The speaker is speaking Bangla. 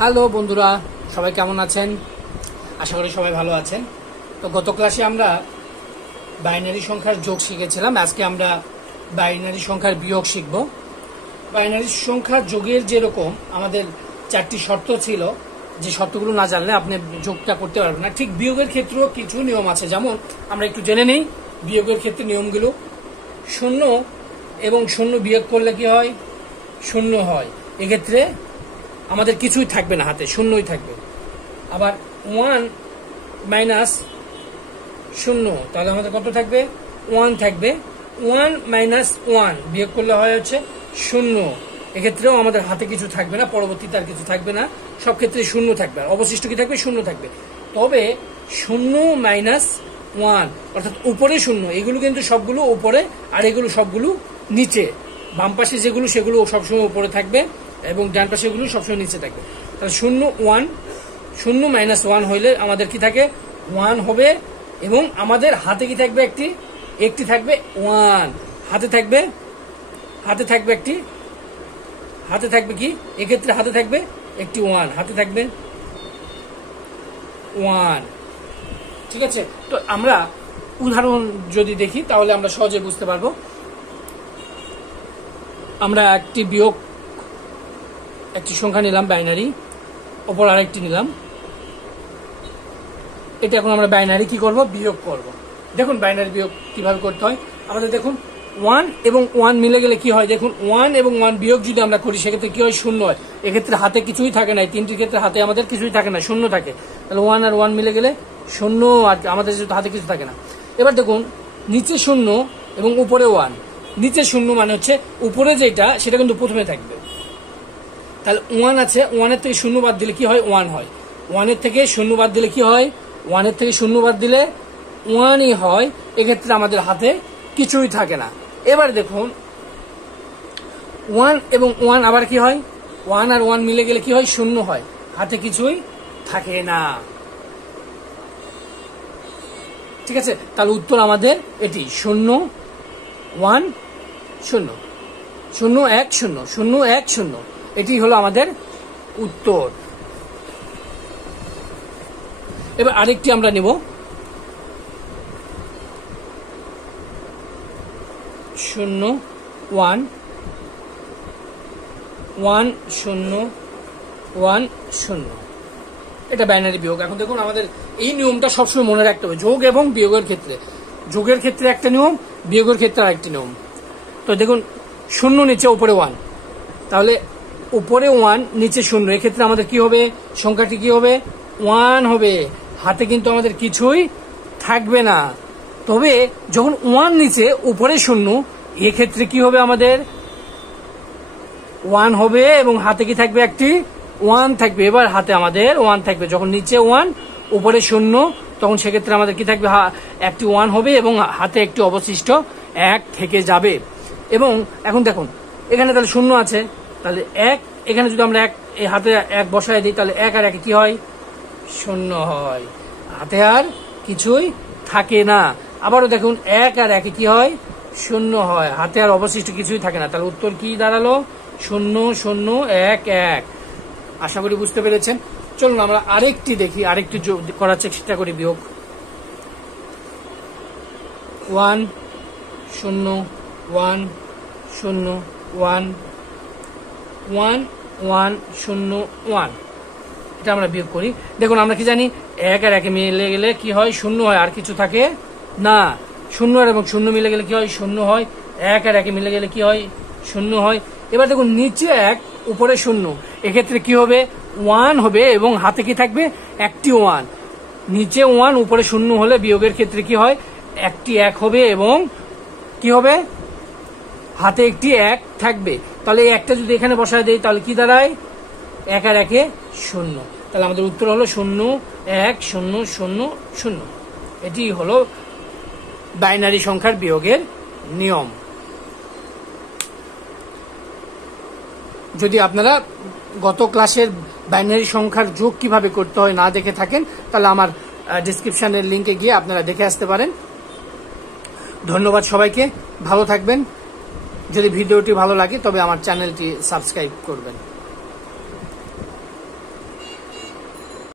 হ্যালো বন্ধুরা, সবাই কেমন আছেন? আশা করি সবাই ভালো আছেন। তো গত ক্লাসে আমরা বাইনারি সংখ্যার যোগ শিখেছিলাম। আজকে আমরা বাইনারি সংখ্যার বিয়োগ শিখব। বাইনারি সংখ্যার যোগের যেরকম আমাদের 4টি শর্ত ছিল, যে শর্তগুলো না জানলে আপনি যোগটা করতে পারবেন না, ঠিক বিয়োগের ক্ষেত্রেও কিছু নিয়ম আছে। যেমন আমরা একটু জেনে নেই বিয়োগের ক্ষেত্রে নিয়মগুলো। 0 এবং 0 বিয়োগ করলে কি হয়? 0 হয়। এক্ষেত্রে আমাদের কিছুই থাকবে না, হাতে শূন্যই থাকবে। আবার 1 মাইনাস 0, তাহলে আমাদের কত থাকবে? 1 থাকবে। 1 মাইনাস 1 বিয়োগ করলে হয় হচ্ছে 0। এক্ষেত্রেও আমাদের হাতে কিছু থাকবে না, পরবর্তীতে আর কিছু থাকবে না, সব ক্ষেত্রে 0 থাকবে। আর অবশিষ্ট কি থাকবে? 0 থাকবে। তবে 0 মাইনাস 1 অর্থাৎ উপরে 0, এগুলো কিন্তু সবগুলো উপরে, আর এগুলো সবগুলো নিচে। বাম পাশে যেগুলো সেগুলো সবসময় উপরে থাকবে এবং ডান পাশে গুলো সবসময় নিচে থাকবে। তাহলে 0 1, 0 মাইনাস 1 হইলে আমাদের কি থাকে? 1 হবে। এবং আমাদের হাতে কি থাকবে? একটি থাকবে 1 হাতে থাকবে কি? এক্ষেত্রে হাতে থাকবে একটি 1, হাতে থাকবে 1। ঠিক আছে, তো আমরা উদাহরণ যদি দেখি তাহলে আমরা সহজে বুঝতে পারবো। আমরা একটি সংখ্যা নিলাম বাইনারি, ওপর আরেকটি নিলাম। এটা এখন আমরা বাইনারি কি করব? বিয়োগ করব। দেখুন বাইনারি বিয়োগ কিভাবে করতে হয়। আমাদের দেখুন 1 এবং 1 মিলে গেলে কি হয়? দেখুন 1 এবং 1 বিয়োগ যদি আমরা করি সেক্ষেত্রে কি হয়? 0 হয়। এক্ষেত্রে হাতে কিছুই থাকে না, তিনটির ক্ষেত্রে হাতে আমাদের কিছুই থাকে না, 0 থাকে। তাহলে 1 আর 1 মিলে গেলে 0, আর আমাদের যেহেতু হাতে কিছু থাকে না। এবার দেখুন নিচে 0 এবং উপরে 1। নিচে 0 মানে হচ্ছে উপরে যেটা সেটা কিন্তু প্রথমে থাকবে। তাহলে 1 আছে, 1 এর থেকে 0 বাদ দিলে কি হয়? 1 হয়। 1 এর থেকে 0 বাদ দিলে কি হয়? 1 এর থেকে 0 বাদ দিলে 1ই হয়। এক্ষেত্রে আমাদের হাতে কিছুই থাকে না। এবার দেখুন 1 এবং 1 আবার কি হয়? 1 আর 1 মিলে গেলে কি হয়? 0 হয়। হাতে কিছুই থাকে না। ঠিক আছে, তাহলে উত্তর আমাদের এটি 0 1 0 0 1 0 0 1 0। এটি হলো আমাদের উত্তর। এবার আরেকটি আমরা নেব। 0 1 1 0 1 0। এটা বাইনারি বিয়োগ। এখন দেখুন আমাদের এই নিয়মটা সবসময় মনে রাখতে হবে যোগ এবং বিয়োগের ক্ষেত্রে। যোগের ক্ষেত্রে একটা নিয়ম, বিয়োগের ক্ষেত্রে আরেকটি নিয়ম। তো দেখুন 0 নিচে, উপরে 1, তাহলে উপরে 1 নিচে 0, এক্ষেত্রে আমাদের কি হবে? সংখ্যাটি কি হবে? 1 হবে। হাতে কিন্তু আমাদের কিছুই থাকবে না। তবে যখন 1 নিচে উপরে 0, এক্ষেত্রে কি হবে? আমাদের 1 হবে এবং হাতে কি থাকবে? একটি 1 থাকবে। এবার হাতে আমাদের 1 থাকবে। যখন নিচে 1 উপরে 0, তখন সেক্ষেত্রে আমাদের কি থাকবে? একটি 1 হবে এবং হাতে একটি অবশিষ্ট 1 থেকে যাবে। এবং এখন দেখুন এখানে তাহলে 0 আছে, তাহলে 1, এখানে যদি আমরা এই হাতে 1 বসায় দিই তাহলে 1 আর 1 কি হয়? 0 হয়। হাতে আর কিছুই থাকে না। আবারও দেখুন 1 আর 1 কি হয়? 0 হয়। হাতে আর অবশিষ্ট কিছুই থাকে না। তাহলে উত্তর কি দাঁড়ালো? 0 0 1 1। আশা করি বুঝতে পেরেছেন। চলুন আমরা আরেকটি দেখি, আরেকটি করার চেষ্টা করি বিয়োগ। 1 0 1 0 1 1 1 0 1। এটা আমরা বিয়োগ করি। দেখুন আমরা কি জানি? 1 আর 1 মিলে গেলে কি হয়? 0 হয়, আর কিছু থাকে না। 0 আর এবং 0 মিলে গেলে কি হয়? 0 হয়। 1 আর 1 মিলে গেলে কি হয়? 0 হয়। এবার দেখুন নিচে 1 উপরে 0, এক্ষেত্রে কি হবে? 1 হবে এবং হাতে কি থাকবে? একটি 1। নিচে 1 উপরে 0 হলে বিয়োগের ক্ষেত্রে কি হয়? একটি 1 হবে এবং কি হবে? হাতে একটি 1 থাকবে। তাহলে এই একটা যদি এখানে বসায় দেই তাহলে কি দাঁড়ায়? 1 আর 1 0। তাহলে আমাদের উত্তর হলো 0 1 0 0 0। এটি হলো বাইনারি সংখ্যার বিয়োগের নিয়ম। যদি আপনারা গত ক্লাসের বাইনারি সংখ্যার যোগ কিভাবে করতে হয় না দেখে থাকেন তাহলে আমার ডেসক্রিপশনের লিংকে গিয়ে আপনারা দেখে আসতে পারেন। ধন্যবাদ সবাইকে, ভালো থাকবেন। যদি ভিডিওটি ভালো লাগে তবে আমার চ্যানেলটি সাবস্ক্রাইব করবেন।